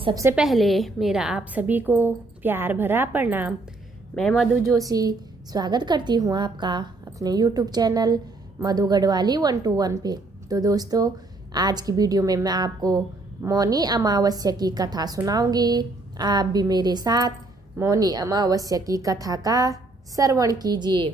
सबसे पहले मेरा आप सभी को प्यार भरा प्रणाम। मैं मधु जोशी स्वागत करती हूँ आपका अपने YouTube चैनल मधु गढ़वाली 121 पे। तो दोस्तों, आज की वीडियो में मैं आपको मौनी अमावस्या की कथा सुनाऊंगी। आप भी मेरे साथ मौनी अमावस्या की कथा का श्रवण कीजिए।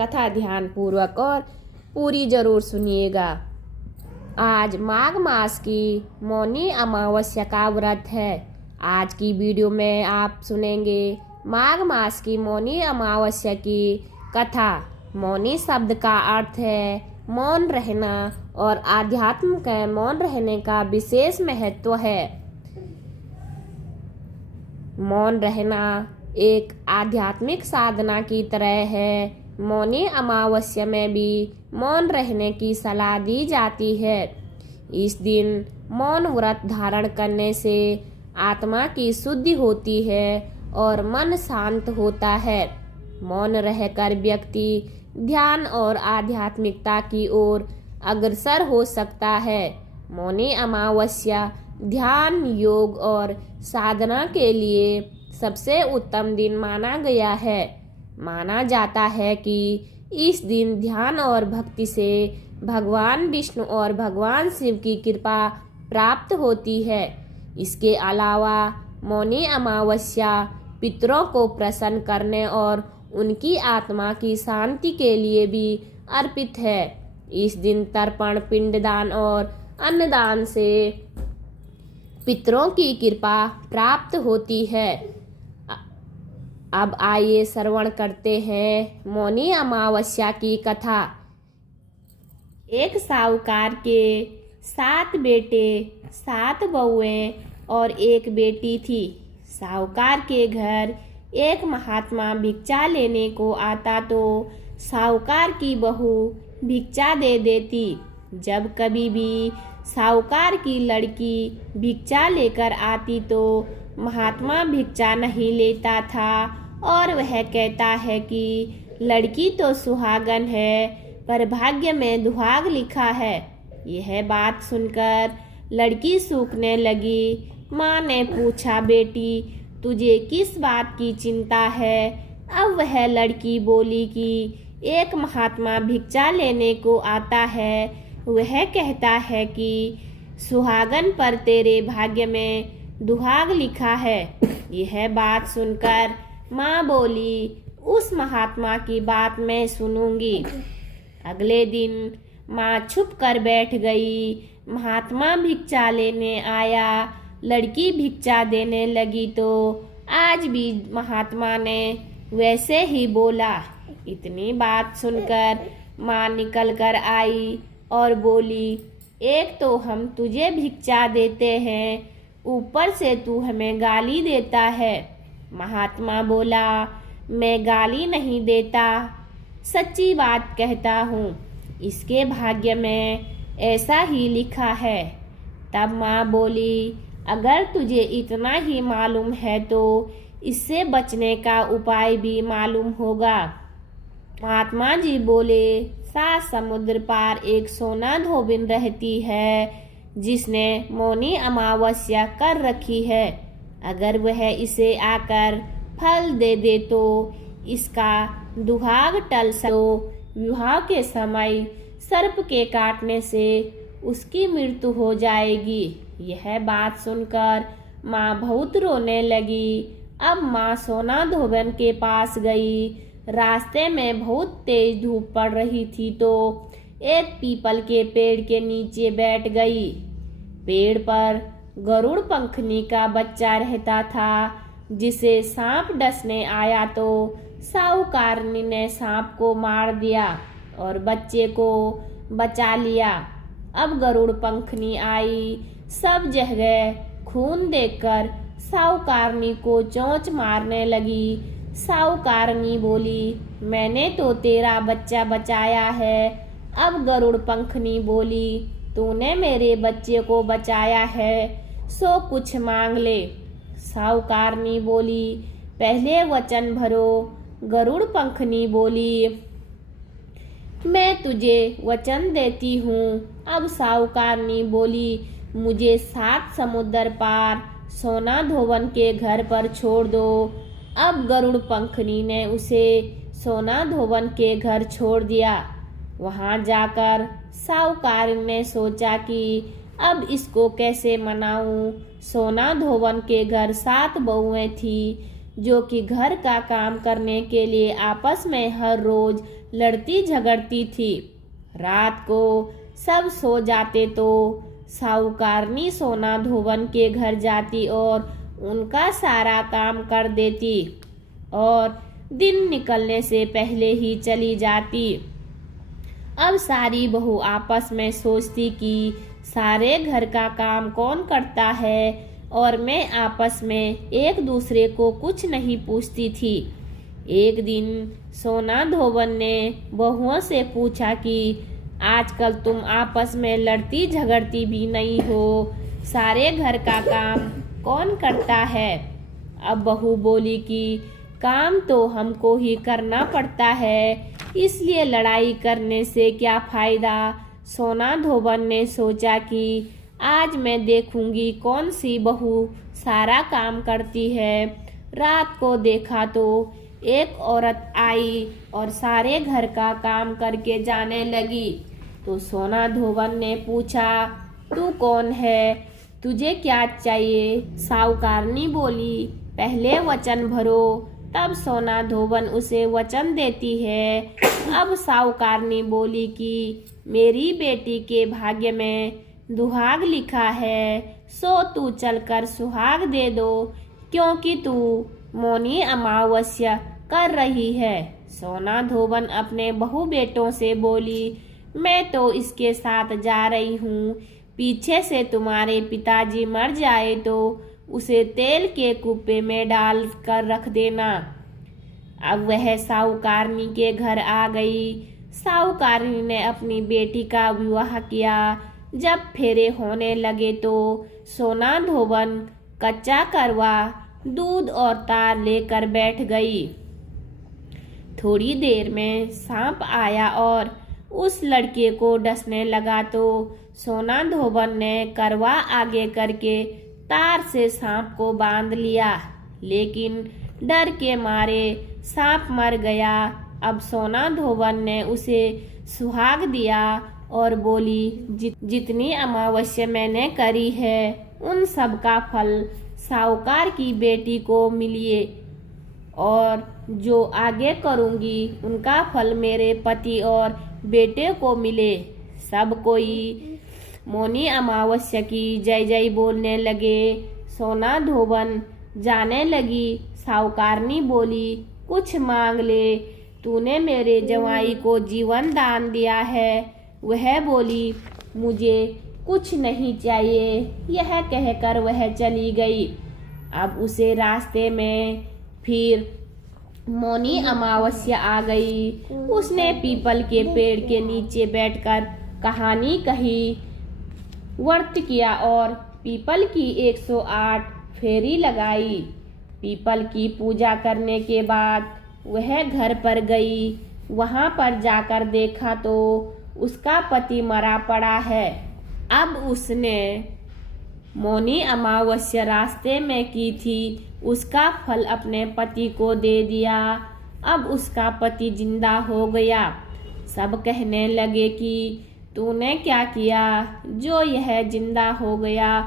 कथा ध्यान पूर्वक और पूरी जरूर सुनिएगा। आज माघ मास की मौनी अमावस्या का व्रत है। आज की वीडियो में आप सुनेंगे माघ मास की मौनी अमावस्या की कथा। मौनी शब्द का अर्थ है मौन रहना और आध्यात्म के मौन रहने का विशेष महत्व है। मौन रहना एक आध्यात्मिक साधना की तरह है। मौनी अमावस्या में भी मौन रहने की सलाह दी जाती है। इस दिन मौन व्रत धारण करने से आत्मा की शुद्धि होती है और मन शांत होता है। मौन रहकर व्यक्ति ध्यान और आध्यात्मिकता की ओर अग्रसर हो सकता है। मौनी अमावस्या ध्यान, योग और साधना के लिए सबसे उत्तम दिन माना गया है। माना जाता है कि इस दिन ध्यान और भक्ति से भगवान विष्णु और भगवान शिव की कृपा प्राप्त होती है। इसके अलावा मौनी अमावस्या पितरों को प्रसन्न करने और उनकी आत्मा की शांति के लिए भी अर्पित है। इस दिन तर्पण, पिंडदान और अन्नदान से पितरों की कृपा प्राप्त होती है। अब आइए श्रवण करते हैं मौनी अमावस्या की कथा। एक साहूकार के 7 बेटे, 7 बहुएं और एक बेटी थी। साहूकार के घर एक महात्मा भिक्षा लेने को आता तो साहूकार की बहू भिक्षा दे देती। जब कभी भी साहूकार की लड़की भिक्षा लेकर आती तो महात्मा भिक्षा नहीं लेता था और वह कहता है कि लड़की तो सुहागन है, पर भाग्य में दुहाग लिखा है। यह बात सुनकर लड़की सूखने लगी। माँ ने पूछा, बेटी तुझे किस बात की चिंता है? अब वह लड़की बोली कि एक महात्मा भिक्षा लेने को आता है। वह कहता है कि सुहागन पर तेरे भाग्य में दुहाग लिखा है। यह बात सुनकर माँ बोली, उस महात्मा की बात मैं सुनूंगी। अगले दिन माँ छुप कर बैठ गई। महात्मा भिक्षा लेने आया। लड़की भिक्षा देने लगी तो आज भी महात्मा ने वैसे ही बोला। इतनी बात सुनकर माँ निकल कर आई और बोली, एक तो हम तुझे भिक्षा देते हैं, ऊपर से तू हमें गाली देता है। महात्मा बोला, मैं गाली नहीं देता, सच्ची बात कहता हूँ। इसके भाग्य में ऐसा ही लिखा है। तब माँ बोली, अगर तुझे इतना ही मालूम है तो इससे बचने का उपाय भी मालूम होगा। महात्मा जी बोले, 7 समुद्र पार एक सोना धोबिन रहती है जिसने मौनी अमावस्या कर रखी है। अगर वह इसे आकर फल दे दे तो इसका दुहाग टल सको। विवाह के समय सर्प के काटने से उसकी मृत्यु हो जाएगी। यह बात सुनकर माँ बहुत रोने लगी। अब माँ सोना धोबन के पास गई। रास्ते में बहुत तेज धूप पड़ रही थी तो एक पीपल के पेड़ के नीचे बैठ गई। पेड़ पर गरुड़ पंखनी का बच्चा रहता था, जिसे सांप डसने आया तो साहूकारनी ने सांप को मार दिया और बच्चे को बचा लिया। अब गरुड़ पंखनी आई। सब जगह खून देखकर साहूकारनी को चोंच मारने लगी। साहूकारनी बोली, मैंने तो तेरा बच्चा बचाया है। अब गरुड़ पंखनी बोली, तूने मेरे बच्चे को बचाया है, सो कुछ मांग ले। साहूकारनी बोली, पहले वचन भरो। गरुड़ पंखनी बोली, मैं तुझे वचन देती हूँ। अब साहूकारनी बोली, मुझे 7 समुद्र पार सोना धोवन के घर पर छोड़ दो। अब गरुड़ पंखनी ने उसे सोना धोवन के घर छोड़ दिया। वहां जाकर साहूकार ने सोचा कि अब इसको कैसे मनाऊं। सोना धोवन के घर 7 बहुएं थी जो कि घर का काम करने के लिए आपस में हर रोज लड़ती झगड़ती थी। रात को सब सो जाते तो साहूकारनी सोना धोवन के घर जाती और उनका सारा काम कर देती और दिन निकलने से पहले ही चली जाती। अब सारी बहू आपस में सोचती कि सारे घर का काम कौन करता है और मैं आपस में एक दूसरे को कुछ नहीं पूछती थी। एक दिन सोना धोवन ने बहुओं से पूछा कि आजकल तुम आपस में लड़ती झगड़ती भी नहीं हो, सारे घर का काम कौन करता है। अब बहू बोली कि काम तो हमको ही करना पड़ता है, इसलिए लड़ाई करने से क्या फायदा। सोना धोवन ने सोचा कि आज मैं देखूंगी कौन सी बहू सारा काम करती है। रात को देखा तो एक औरत आई और सारे घर का काम करके जाने लगी। तो सोना धोवन ने पूछा, तू कौन है, तुझे क्या चाहिए। साहूकारनी बोली, पहले वचन भरो। तब सोना धोवन उसे वचन देती है। अब साहूकारनी बोली कि मेरी बेटी के भाग्य में दुहाग लिखा है, सो तू चलकर सुहाग दे दो, क्योंकि तू मौनी अमावस्या कर रही है। सोना धोवन अपने बहू बेटों से बोली, मैं तो इसके साथ जा रही हूँ, पीछे से तुम्हारे पिताजी मर जाए तो उसे तेल के कुप्पे में डाल कर रख देना। अब वह साहूकारनी के घर आ गई। साहूकारनी ने अपनी बेटी का विवाह किया। जब फेरे होने लगे तो सोना धोवन कच्चा करवा, दूध और तार लेकर बैठ गई। थोड़ी देर में सांप आया और उस लड़के को डसने लगा तो सोना धोवन ने करवा आगे करके तार से सांप को बांध लिया, लेकिन डर के मारे सांप मर गया। अब सोना धोवन ने उसे सुहाग दिया और बोली, जितनी अमावस्या मैंने करी है उन सब का फल साहूकार की बेटी को मिलिए और जो आगे करूँगी उनका फल मेरे पति और बेटे को मिले। सब कोई मौनी अमावस्या की जय जय बोलने लगे। सोना धोवन जाने लगी। साहूकारनी बोली, कुछ मांग ले, तूने मेरे जवाई को जीवन दान दिया है। वह बोली, मुझे कुछ नहीं चाहिए। यह कहकर वह चली गई। अब उसे रास्ते में फिर मौनी अमावस्या आ गई। उसने पीपल के पेड़ के नीचे बैठकर कहानी कही, व्रत किया और पीपल की 108 फेरी लगाई। पीपल की पूजा करने के बाद वह घर पर गई। वहां पर जाकर देखा तो उसका पति मरा पड़ा है। अब उसने मौनी अमावस्या रास्ते में की थी, उसका फल अपने पति को दे दिया। अब उसका पति जिंदा हो गया। सब कहने लगे कि तूने क्या किया जो यह जिंदा हो गया।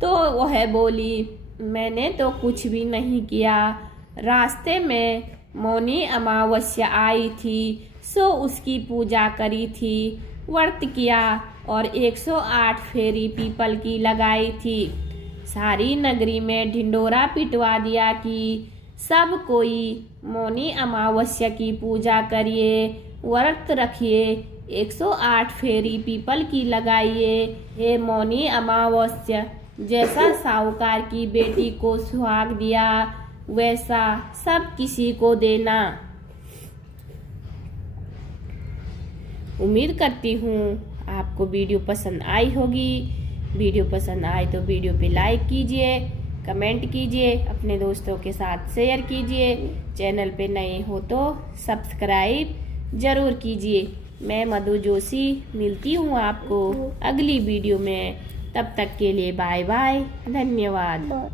तो वह बोली, मैंने तो कुछ भी नहीं किया। रास्ते में मौनी अमावस्या आई थी, सो उसकी पूजा करी थी, व्रत किया और 108 फेरी पीपल की लगाई थी। सारी नगरी में ढिंडोरा पिटवा दिया कि सब कोई मौनी अमावस्या की पूजा करिए, व्रत रखिए, 108 फेरी पीपल की लगाइए। हे मौनी अमावस्या, जैसा साहूकार की बेटी को सुहाग दिया वैसा सब किसी को देना। उम्मीद करती हूँ आपको वीडियो पसंद आई होगी। वीडियो पसंद आए तो वीडियो पे लाइक कीजिए, कमेंट कीजिए, अपने दोस्तों के साथ शेयर कीजिए। चैनल पे नए हो तो सब्सक्राइब ज़रूर कीजिए। मैं मधु जोशी मिलती हूँ आपको अगली वीडियो में। तब तक के लिए बाय बाय, धन्यवाद।